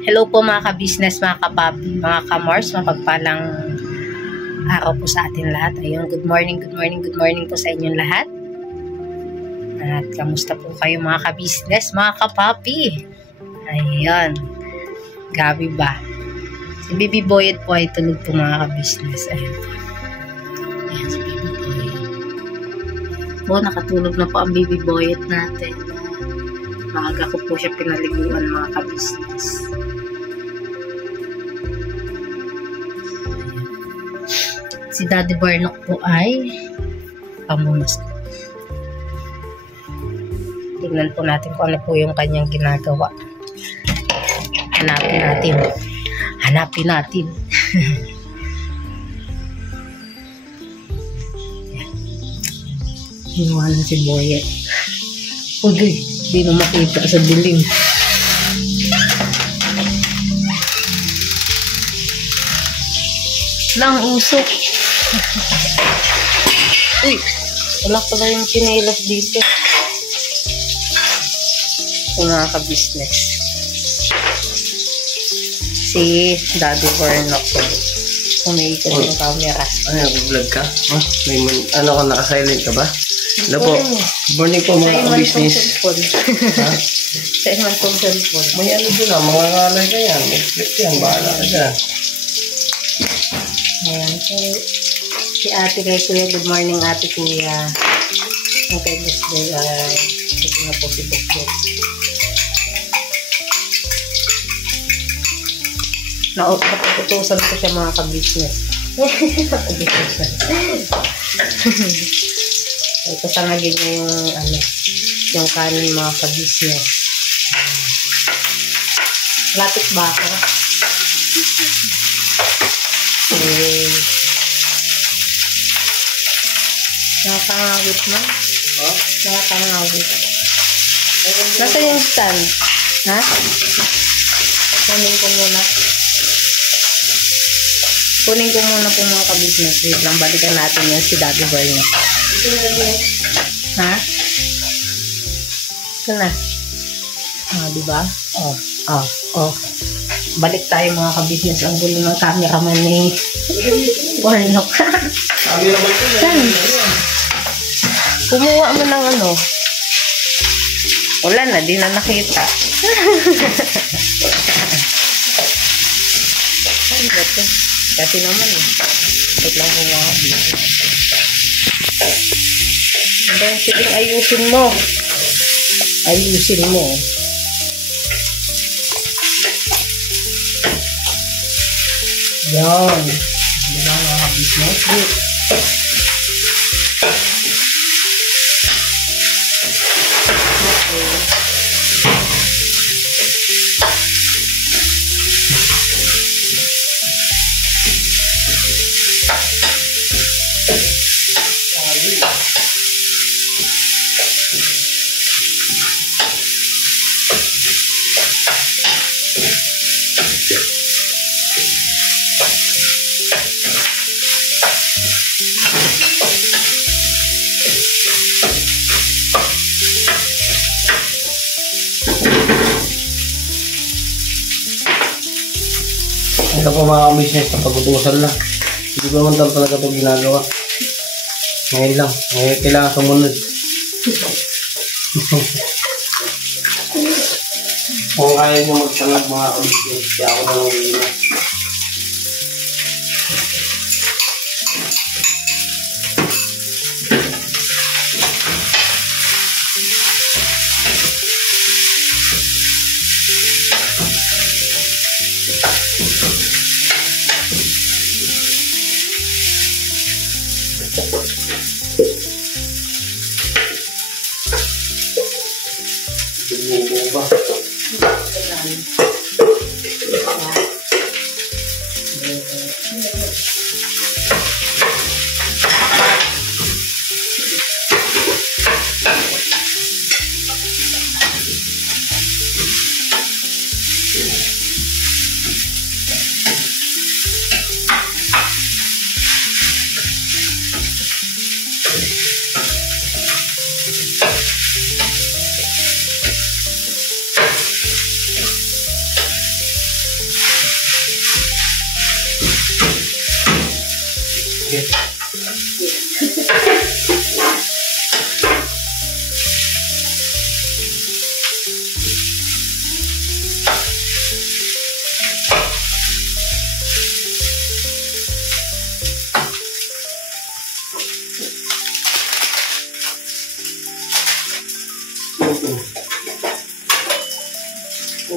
Hello po mga ka-business, mga kapapi, mga ka-Mars, mapagpalang araw po sa atin lahat. Ayun, good morning po sa inyong lahat. At kamusta po kayo mga ka-business, mga kapapi? Ayun, gabi ba? Si Baby Boyet po ay tulog po mga ka-business. Ayun po. Ayan si Baby Boyet. Po, nakatulog na po ang Baby Boyet natin. Maaga ko po siya pinaliguan mga ka-business. Si Daddy Barnock po ay pamunas ko. Tingnan po natin kung ano po yung kanyang ginagawa. Hanapin natin. Inuwanan si Boyet. Uy, di na makita sa dilim. Lang usok. Uy, wala pala yung chinelas dito. Ito mga ka-business. Si Daddy Barnock po. Umiikot yung camera. Ano, nag-vlog ka? Huh? Ano ka, naka-silent ka ba? Ano po? Good morning po mga ka-business. Ha? Sa iman kong cellphone. May ano doon ah, mga ngalay ka yan. Flip yan, bahala ka dyan. Ayan. Si ate kay kuya, good morning ate kuya. Ang kay Busboy ay ito na po si Busboy. Naputusan ko siya mga ka-business. Naputusan. Ay, kasangagin niya yung kanin mga ka-business. Lapit ba ako? Nakakangawit mo? Oh? Nakakangawit. Nasa yung stand? Ha? Kunin ko muna. Kunin ko muna po mga ka-business. Wait lang, balikan natin yung si Daddy Barnock. Ha? Ito na. Diba? Oh. Balik tayo mga ka-business. Ang gulo ng cameraman ni Barnock. Saan? Kumuha mo ng ano. Wala na, di na nakita. Ay, bato. Kasi naman eh. Wait lang po mga ka-business. Sige, ayusin mo. Ayusin mo. Yan. Diba mga business? Ito po mga business na pag-utusan lang. Hindi ko naman talaga ito ginagawa. Ngayon lang. Ngayon kailangan sumunod. Kung kaya nyo magtangag mga business, kaya ako na lang uwi. Bubo ba?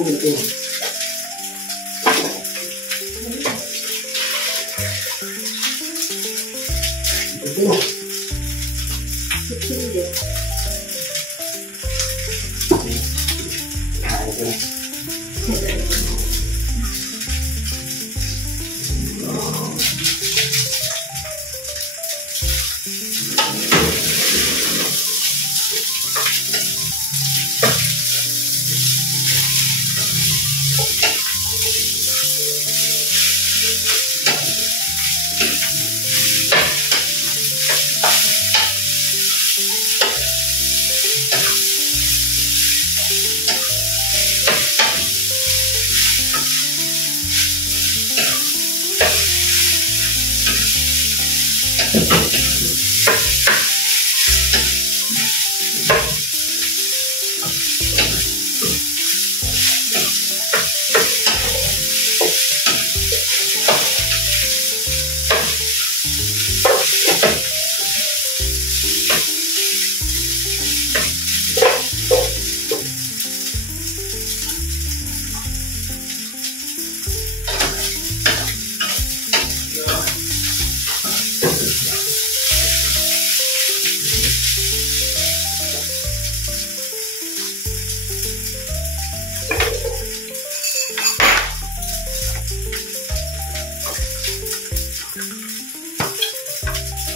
Ito.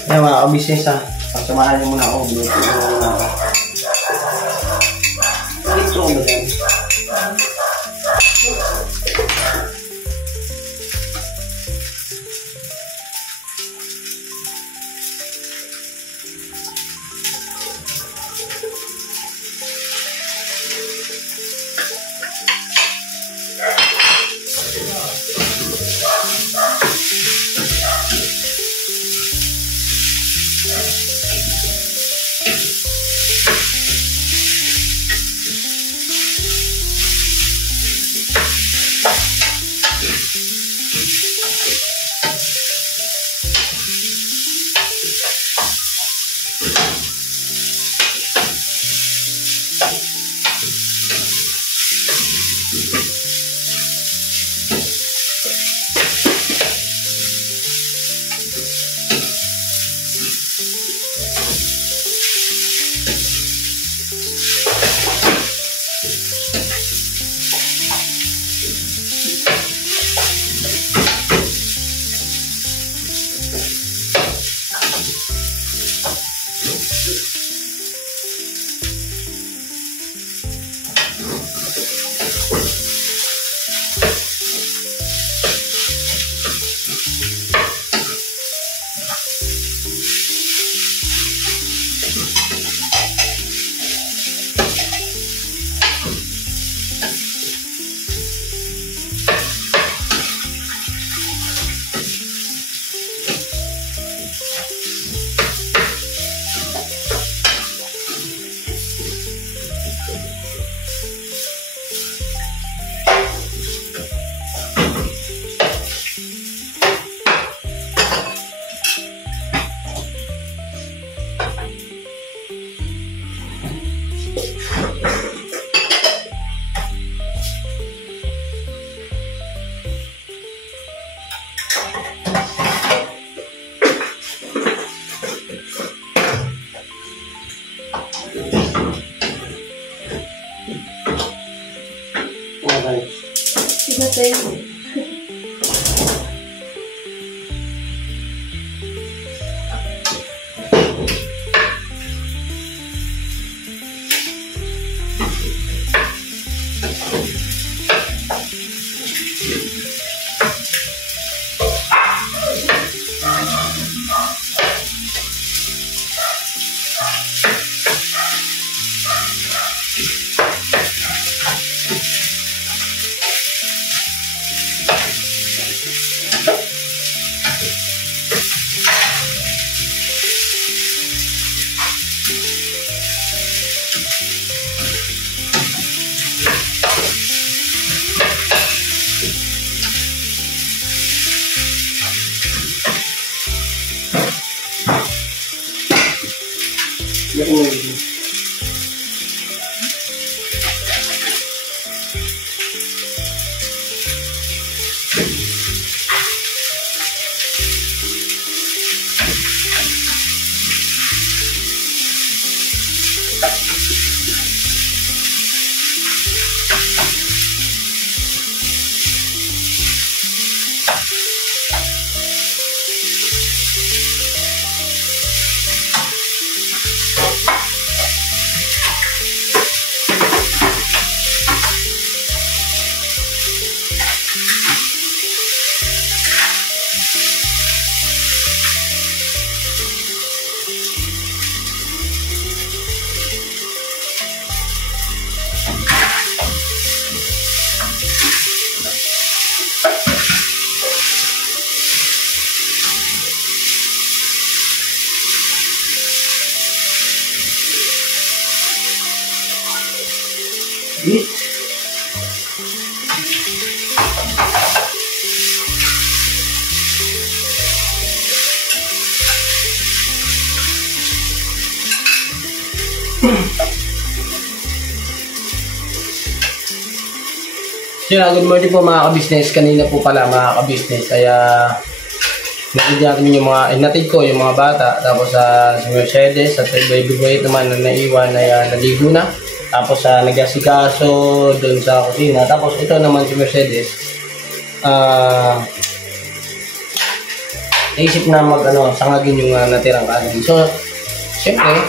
Kaya mga kabisnes pagsamahan niyo muna ako. Ito ako ba dyan? Thank you. Good morning po mga ka-business. Kanina po pala mga ka-business. Kaya natid natin yung mga, natid ko yung mga bata. Tapos si Mercedes at baby boy naman na naiwan na naligo na. Tapos nag-asikaso doon sa kusina. Tapos ito naman si Mercedes. Naisip na sangagin yung natirang kanin. So, siyempre,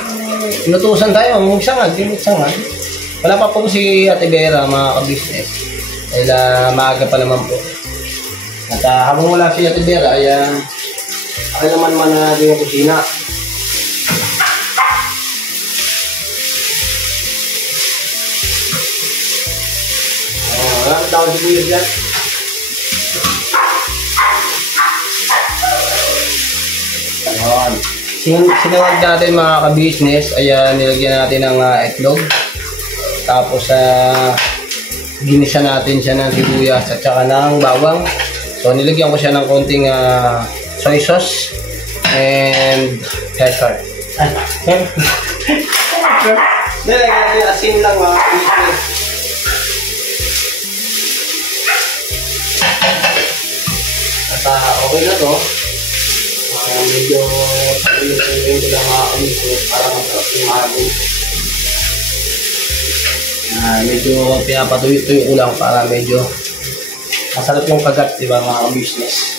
inutusan tayo. Magsangag, magsangag. Wala pa po si Ate Vera mga ka-business. Dahil maaga pa naman po. At habang wala si Ate Vera, ay akin naman natin yung kusina. Wala na tawag si Kuya dyan. Sinawag natin mga ka-business, ay nilagyan natin ng itlog. Tapos ginisa natin siya ng sibuyas at saka ng bawang. So nilagyan ko siya ng konting soy sauce and pepper. Nilagyan natin asin lang mga business. At okay na to. Medyo patuloy lang mga business para masarap yung mahagin. Medyo pinapatuyo-tuyo ko lang para medyo masarap yung kagat, diba mga business.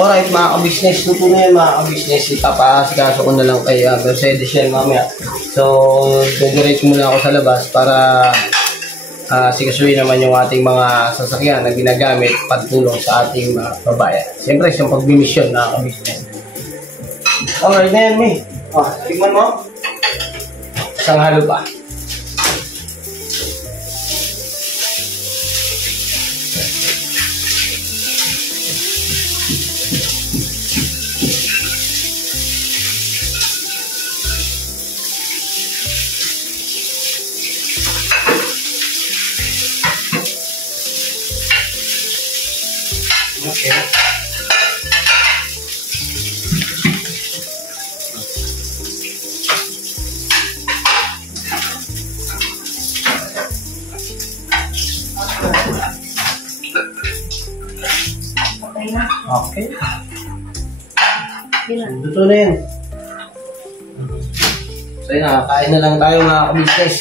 Alright mga ka-business, luto na yan mga ka-business. Ipapasikaso ko na lang kay Mercedes yan mamaya. So, diretso muna ako sa labas para sikasuhin naman yung ating mga sasakyan na ginagamit pagtulong sa ating mga babayan. Siyempre, siyang pagbimisyon mga ka-business. Alright na yan, May. Tigman mo. Isang halo pa. Okay. Okay. Luto na yan. So yun na, kain na lang tayo mga ka-business.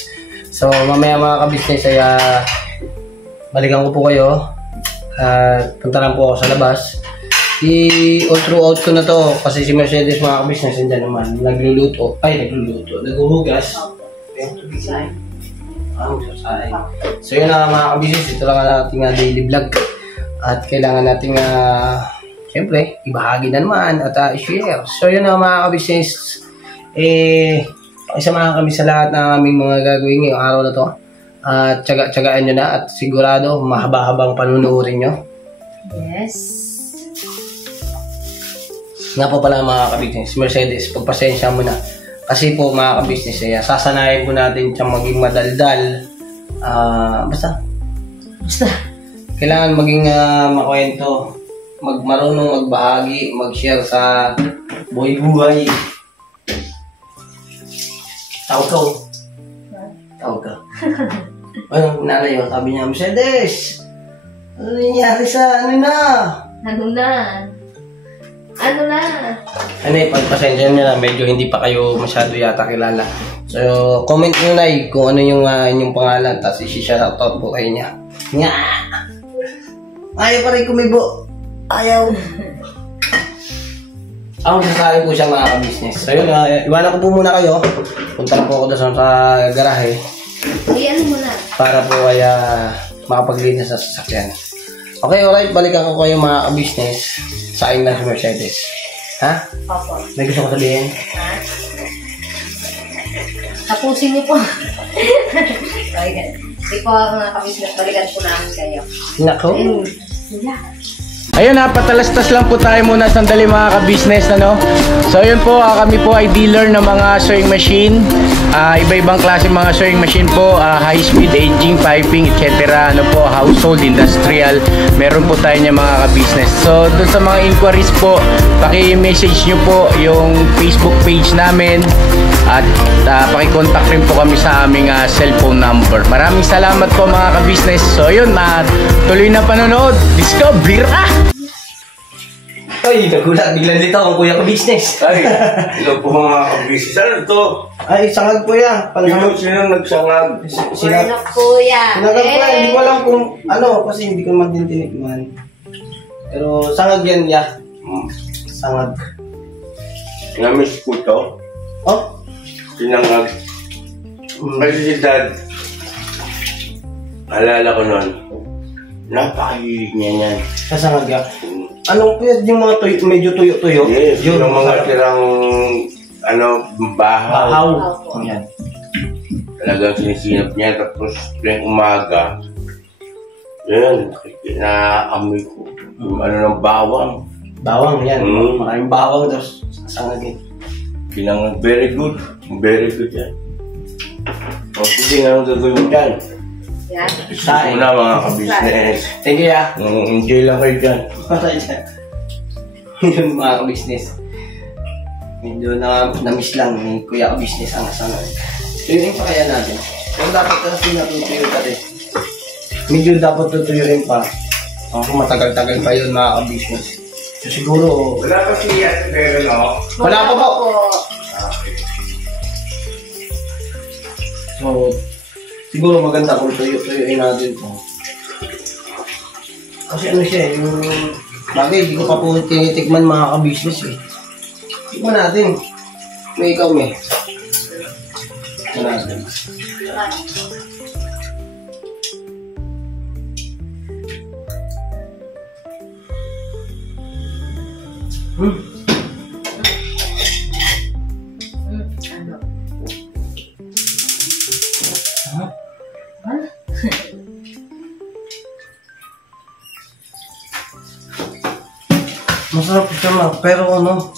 So mamaya mga ka-business ay balikan ko po kayo. Punta lang po ako sa labas. I-throughout ko na to kasi si Mercedes mga ka-business andyan naman. Nagluluto. Naghuhugas. So yun na mga ka-business. Ito lang ang ating daily vlog. At kailangan nating siyempre, ibahagi na naman at i-share. So yun na mga ka-business. Pakisamahan kami sa lahat ng aming mga gagawin ngayong araw na to. At tsaga-tsagaan nyo na at sigurado mahaba-habang panunuorin nyo. Yes. Nga po pala mga ka-business, Mercedes, pagpasensya mo na. Kasi po mga ka-business, sasanayin po natin siyang maging madaldal. Basta. Kailangan maging makwento, marunong magbahagi, mag-share sa buhay-buhay. Tawag ka. Ano, nanay yun, sabi niya, Mercedes, ano nangyari sa ano na? Pagpasensya nyo na, medyo hindi pa kayo masyado yata kilala. So, comment nyo na kung ano yung inyong pangalan, tapos isi-shoutout po kayo niya. Nga! Ayaw pa rin kumibo. Ayaw. Ako sasabi po siya mga ka-business. So yun, iwanan ko po muna kayo. Punta na po ako doon sa garahe. Ano muna? Para po ay makapaglinis sa sasakyan. Okay, alright. Balikan ko kayo mga ka-business. Sa akin lang si Mercedes. Ha? Opo. May gusto ko sabihin? Ha? Tapusin niyo po. Okay. Hindi po mga ka-business. Balikan po namin kayo. Nako. Ayun ha, patalastas lang po tayo muna sandali mga ka-business, ano? So ayun po, kami po ay dealer ng mga sewing machine. Iba-ibang klase mga sewing machine po, high speed, aging, piping, etc. Ano po, household, industrial. Meron po tayo niya mga ka-business. So dun sa mga inquiries po, paki-message nyo po yung Facebook page namin. At paki-contact rin po kami sa aming cellphone number. Maraming salamat po mga ka-business. So ayun, tuloy na panonood. Discover! Ay, nagulat. Biglang dito akong kuya ka-business. Ay, ito po mga kabisi. Saan ito? Ay, sangag po yan. Sino nagsangag? Ano po yan? Sangag po yan. Hindi ko alam kung ano, kasi hindi ko naman din tinikman. Pero sangag yan, ya. Sangag. Namiss ko ito. Oh? Sinangag. Kasi si Dad, alala ko nun, napakahilig niya yan. Sasangag ya. Anong pwede yung mga tuyo, medyo tuyo-tuyo? Yes, Yun, yung mga tirang, bahaw. bahaw. Yan. Talagang sinisinap niya, tapos tuwing umaga, yun, nakaamoy ko. Yung ng bawang. Bawang, yan. Mm. Maraming bawang, tapos sasangagin. Pinang very good. Very good yan. O, sige nga ang gagawin dyan. Yan. Sain. Una mga ka-business. Thank you, ya. Enjoy lang kayo dyan. Yun mga ka-business. Medyo na-miss lang ni kuya ka-business ang sangag. Tuyuin pa kaya natin. Pero dapat kasi natutuyo pa rin. Medyo dapat tutuyuin pa. Kung matagal-tagal pa yun mga ka-business. So siguro... Wala pa siya, pero no? Wala pa po. So, siguro maganda kung tuyuin natin ito. Kasi ano siya, yung bagay, hindi ko pa po tinitikman mga ka-business eh. Tikman natin. May ikaw may. Tikman natin. Ano? Masarap siya lang, pero ano,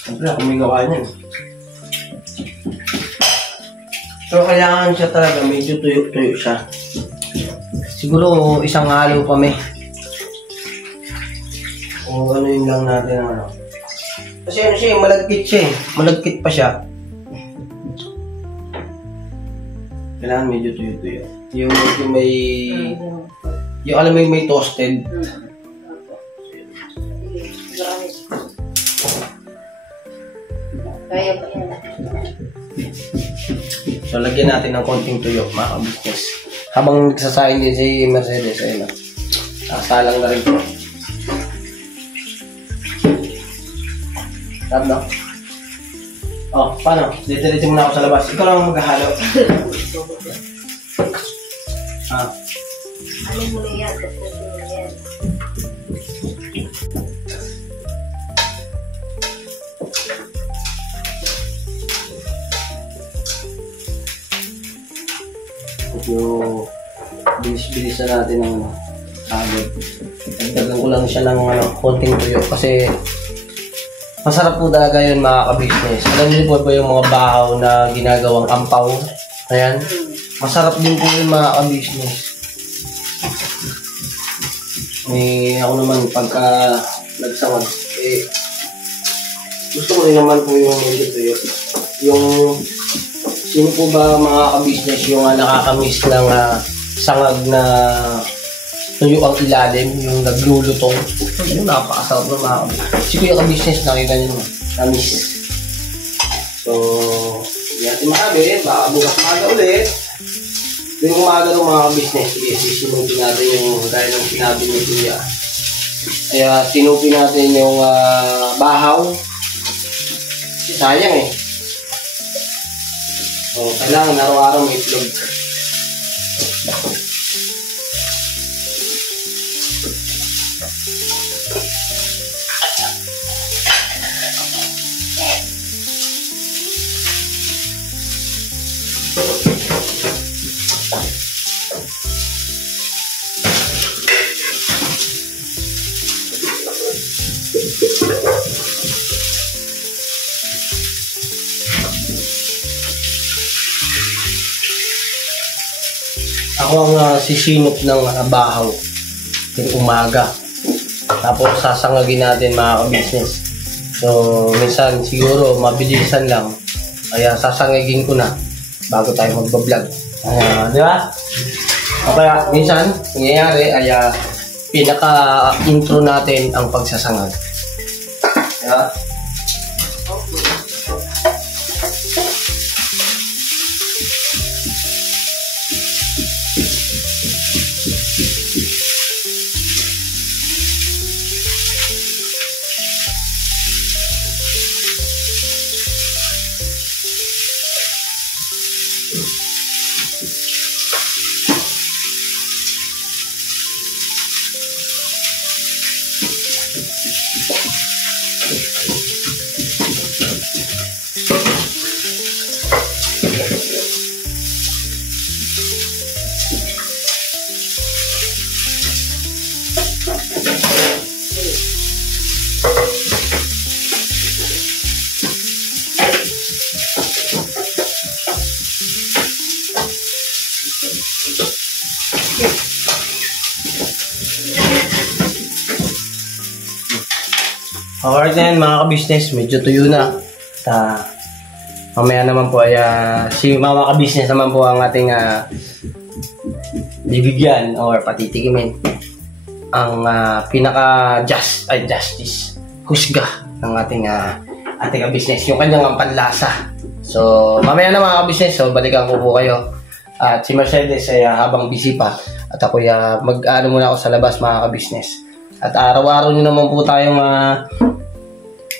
siyempre ako may gawa niyan. Pero kailangan siya talaga, medyo tuyo-tuyo siya. Siguro isang halo kami. O ano yun lang natin ano. Kasi ano siya, malagkit siya eh. Malagkit pa siya. Kailangan medyo tuyo-tuyo. Yung may... Yung alam mo yung may toasted. Kaya pa yan. So, lagyan natin ng konting tuyo, mga ka-business. Habang nagsasayin din si Mercedes, ayun na. Nakasalang na rin po. Tap, no? Oh, paano? Dito muna ako sa labas. Ikaw lang maghahalo. Ano mo na yan? Tapos mo yan. Medyo bilis-bilis na natin ng agad. Dagdagan ko lang siya ng konting tuyo kasi masarap po talaga yun mga ka-business. Alam niyo po ba yung mga bahaw na ginagawang ampaw? Ayan. Masarap din po yun mga ka-business. Ako naman pagka nagsangag, gusto ko rin naman po yung medyo tuyo. Yung sino po ba mga ka-business yung nakakamiss ng sangag na tuyo ang ilalim, yung naglulutong. Ano, napakasarap na mga ka-business. Si kuya ka-business, nakita nyo na-miss. So, hindi natin makabi. Baka bukas umaga ulit. Yung umaga ng mga ka-business, sige, sisunugin natin yung gaya ng sinabi ni kuya. Kaya tinupin natin yung bahaw. Sayang eh. So, kailangan araw-araw may itlog. ako ang sisinop ng bahaw ng umaga. Tapos sasangagin natin mga ka-business. So, minsan siguro mabilisan lang. Kaya sasangagin ko na bago tayo magbablog. Di ba? Kaya minsan, nangyayari ay pinaka-intro natin ang pagsasangag. Di ba? Alright na yan mga ka-business, medyo tuyo na. Mamaya naman po ay si mama ka-business naman po ang ating bibigyan or patitikimin ang justice, husga ng ating ka-business, yung kanyang panlasa. So mamaya na mga ka-business, so balikan ko po kayo. At si Mercedes ay habang busy pa at ako mag-ano muna ako sa labas mga ka-business. At araw-araw nyo naman po tayong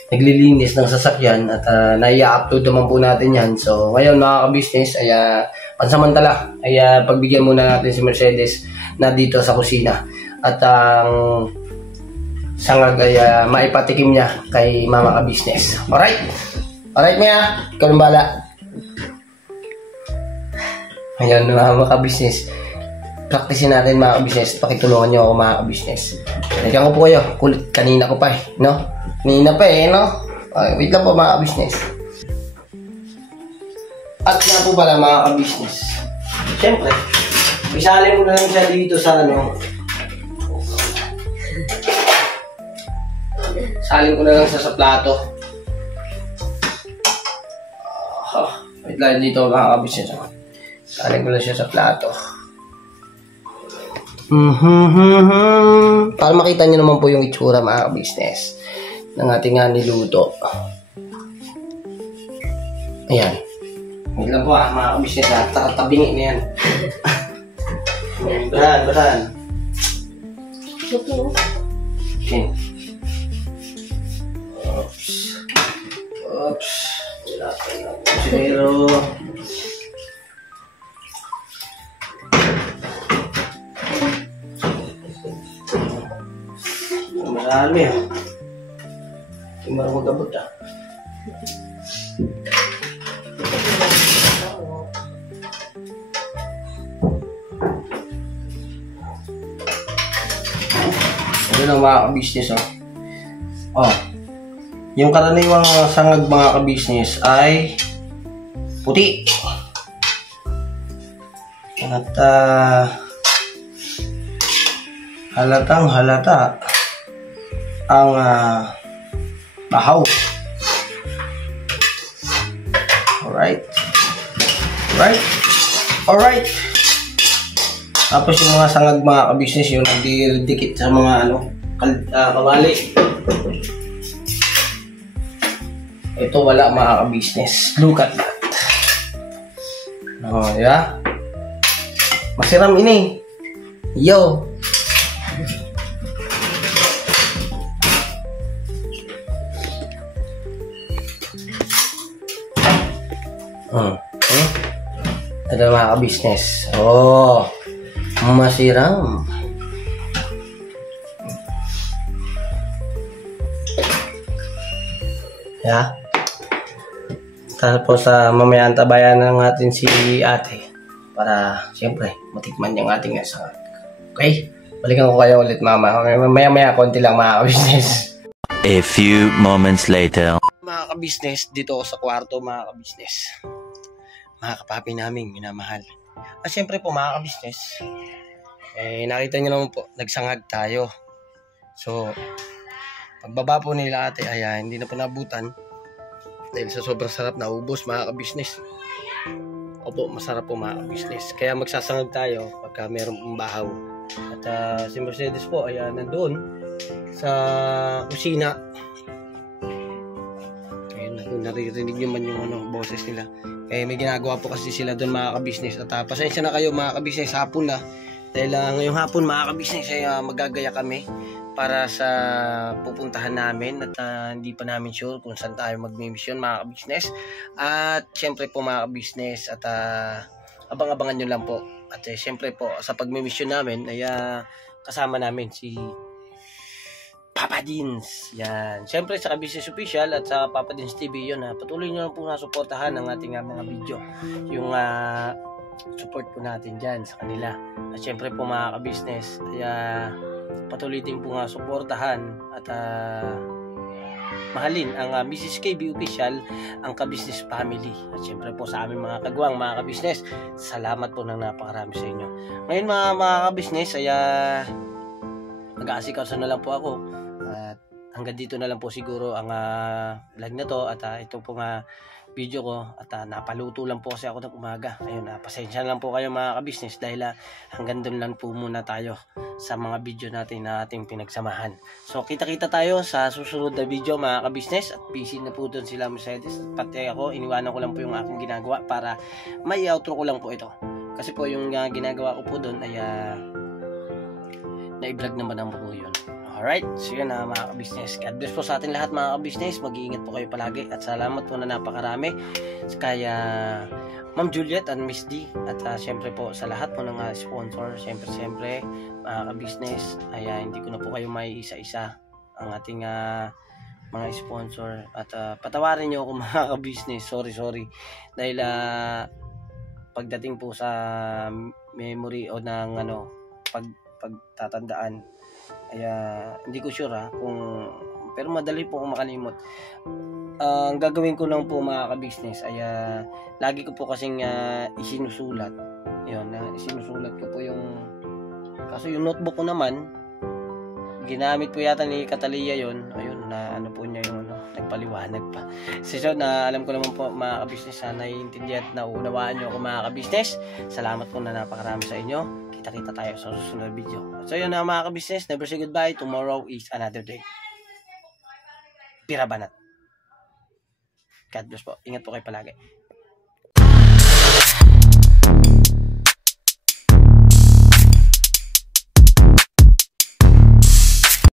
naglilinis ng sasakyan at nai-upload naman po natin yan. So ngayon mga ka-business ay pansamantala ay pagbigyan muna natin si Mercedes na dito sa kusina. At ang sangag ay maipatikim niya kay mama ka-business. Alright? Alright Mia? Ikaw ng bala. Ngayon mga ka-business, practicein natin mga ka-business. Pakitulungan nyo ako mga ka-business. Nagkan ko po kayo. Kulit kanina ko pa no? Kanina pa no? Wait lang po mga ka-business. At nga po pala mga ka-business. Siyempre, isalin mo na lang siya dito sa salin ko na lang sa plato. Wait lang dito mga ka-business. Salin ko lang siya sa plato. Para makita nyo naman po yung itsura mga ka-business ng ating niluto. Ayan. Wait lang po mga ka-business tabingin na yan. Bahan. Okay. Oops. Wala pa lang. Pero marami hindi marunong magabot Ayun ang mga ka-business yung karaniwang sangag mga ka-business ay puti at halatang halata ang bahaw. Alright. Tapos yung mga sangag mga ka-business yung nagdidikit sa mga kawali. Ito wala mga ka-business. Look at that. Yeah. Masiram ini. Yo. Ito mga ka-business. Masiram. Yeah. Tapos mamaya antabayan na natin si ate para siyempre matikman yung ating sangag. Okay? Balikan ko kayo ulit maya konti lang mga ka-business. A few moments later. Mga ka-business, dito ako sa kwarto mga ka-business. Mga kapapi naming minamahal. At syempre po mga ka-business, nakita nyo naman po, nagsangag tayo. So, pagbaba po nila ate, hindi na po nabutan. Dahil sa sobrang sarap na ubos mga ka-business. Opo, masarap po mga ka-business. Kaya magsasangag tayo pagka meron pong bahaw. At si Mercedes po ay nandoon sa kusina. Ayun, naririnig nyo man yung boses nila. May ginagawa po kasi sila doon mga ka-business. At pasensya na kayo mga ka-business, hapon na. Dahil ngayong hapon mga ka-business ay magagaya kami para sa pupuntahan namin at hindi pa namin sure kung saan tayo magmi-mission mga ka-business. At syempre po mga ka-business at abang-abangan nyo lang po. At syempre po sa pagmi-mission namin ay kasama namin si Papa Dins. Yan. Syempre sa Ka-Business Official at sa Papa Dins TV yun. Patuloy nyo lang po suportahan ang ating mga video. Yung support po natin dyan sa kanila. At syempre po mga ka-business kaya patuloy din po suportahan at mahalin ang Mrs. KB Official, ang Ka-Business Family. At syempre po sa aming mga kagwang mga ka-business, salamat po ng napakarami sa inyo. Ngayon mga ka-business ay mag-aasikaso na lang po ako. At hanggang dito na lang po siguro ang vlog na to at ito po video ko at napaluto lang po kasi ako ng umaga. Ayun, pasensya lang po kayo mga ka-business dahil hanggang doon lang po muna tayo sa mga video natin na ating pinagsamahan. So kita-kita tayo sa susunod na video mga ka-business at busy na po doon sila Mercedes. Pati ako, iniwanan ko lang po yung aking ginagawa para may outro ko lang po ito. Kasi po yung ginagawa ko po doon ay na-vlog naman ang po yun. Alright, so yun mga ka-business. God bless po sa atin lahat mga ka-business. Mag-iingat po kayo palagi at salamat po na napakarami kaya Ma'am Juliet and Miss D at syempre po sa lahat po ng sponsor. Syempre mga ka-business ay hindi ko na po kayo may isa-isa ang ating mga sponsor at patawarin nyo ako mga ka-business. Sorry dahil pagdating po sa memory o ng pagtatandaan ay hindi ko sure pero madali po akong makalimot. Ang gagawin ko lang po mga ka-business ay lagi ko po kasing isinusulat yun, isinusulat ko po kaso yung notebook ko naman ginamit po yata ni Catalia yun. Ayun, na po niya yung nagpaliwanag pa. So na alam ko naman po mga ka-business, naiintindihan at naunawaan nyo ako mga ka-business. Salamat po na napakarami sa inyo. Kita-kita tayo sa susunod video. So yun na mga ka-business, never say goodbye. Tomorrow is another day. Pira banat. God bless po. Ingat po kayo palagi.